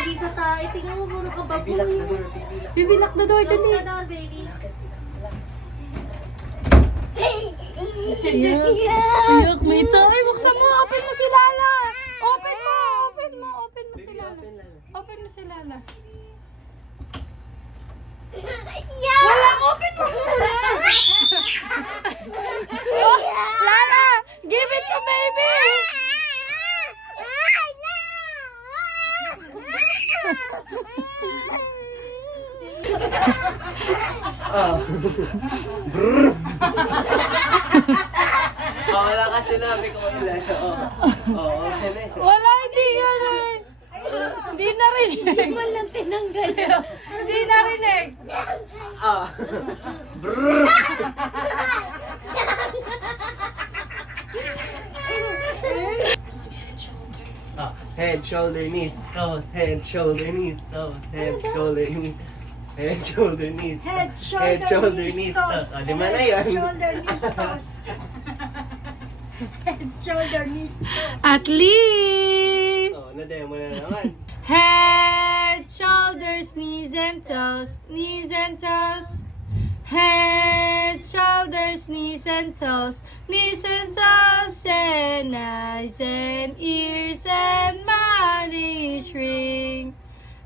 mag-isa tayo. Tingnan mo, puro ka baboy. Bibilak na door. Bibilak na door, Close dali. the door, baby. Iyak, may tayo. Buksan mo, open mo si Lala. Open mo si Baby, Lala. open lang. Open mo si Lala. Wala, open mo. Lala, give it to baby. Oh, wala ka sinabi ko ilan. Oo, okay na eh. Wala, hindi yan. Hindi narinig. Man lang tinanggal. Hindi narinig. Ah. Brrr. Ah, head, shoulder, knees, toes, head, shoulder, knees, toes, head, shoulder, knees. Head, shoulder, knees. Head, shoulder, knees, toes. Ah, lima na yan. Head, shoulder, knees, toes. Head, shoulder, knees, toes. At least. Oh, na-demo na naman. Head, shoulders, knees and toes, knees and toes. Head, shoulders, knees and toes, knees and toes, and eyes and ears and money rings.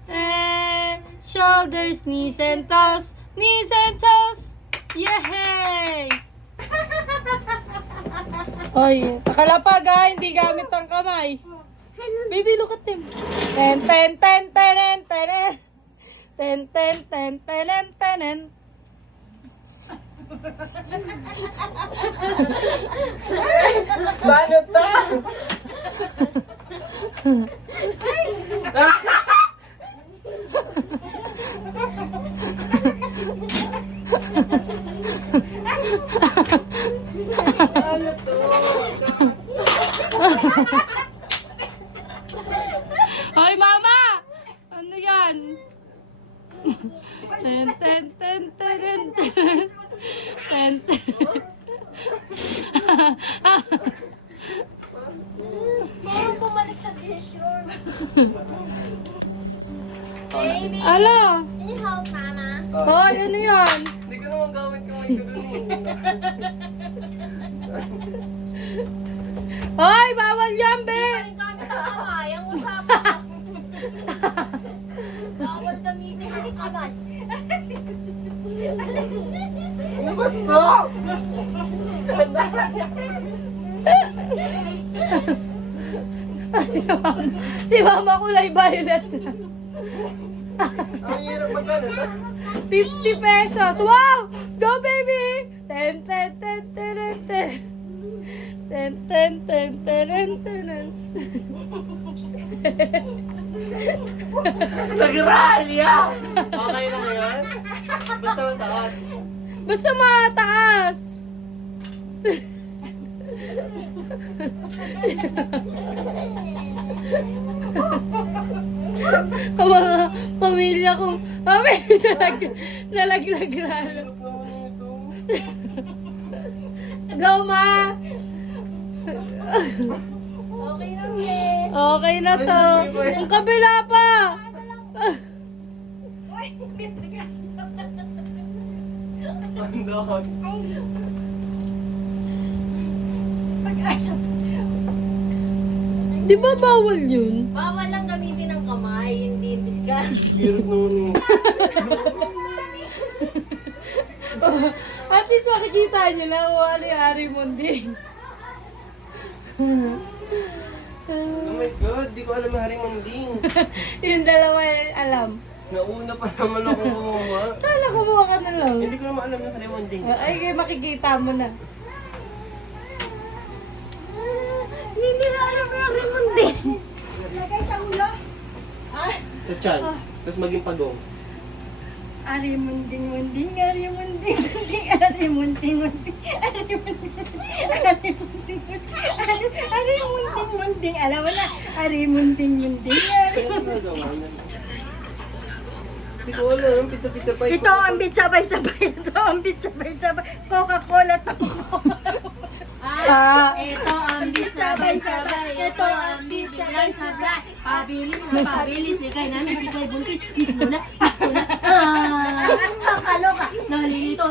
Head, shoulders, knees and toes, knees and toes. Yay! Oy, nakalapag ha, hindi gamit ang kamay. Baby, look at them. Ten, ten, ten, ten, ten, ten. Ten, ten, ten, ten, ten, ten. Paano to? Paano to? Hoy, mama! Ano yan? Ten, ten, ten, ten, ten, ten. Ten, ten. Parang bumalik sa tissue. Baby, Ala! can you help mama? Hoy, ano yan? Hindi ko naman gamit kamay ko dun eh. Hoy, bawal yan, be! Ang gamit ang kamay, ang usapan. Bawal gamitin ang kamay. Ano ba to? Si mama kulay violet. Ang hirap magkano to? 50 pesos. Wow! Go, baby! Ten, ten, ten, ten, ten, ten. Ten, ten, ten, ten, ten, ten. Nagralya! Okay lang yun? Basta masakit. Basta mataas. Ang mga pamilya kong nalaglagralo. Go, ma! Okay lang eh. Okay na to. Ang kabila pa. Andon. Pag-asa. Di ba bawal yun? Bawal lang gamitin ang kamay, hindi yung pisikal. Hirap naman eh. At least makikita nyo na kung ano yung Ari Munding. Oh my God, di ko alam yung Harimanding. Yung dalawa yung alam. Nauna pa naman ako gumawa. Sana kumuha ka na lang. Hindi ko naman alam yung Harimanding. Ay, makikita mo na. Hindi na alam yung Ari Munding. Lagay sa ulo. Ah, Sa chan. Tapos maging pagong. ari munding munding, ari munding munding, ari munding munding, ari munding munding, ari munding munding, ari munding munding. Alam mo na, ari munding munding, ari. Ano ginagawa na? Hindi ko alam. Pita-pita pa. Ito ang bit sabay-sabay. Ito ang bit sabay-sabay. Coca-Cola tangko. Ito ang beat, sabay-sabay. Ito ang beat, sabay-sabay. Pabilis, ikay namin, ikay buntis. Miss mo na. Ang kaloka. Nalilito.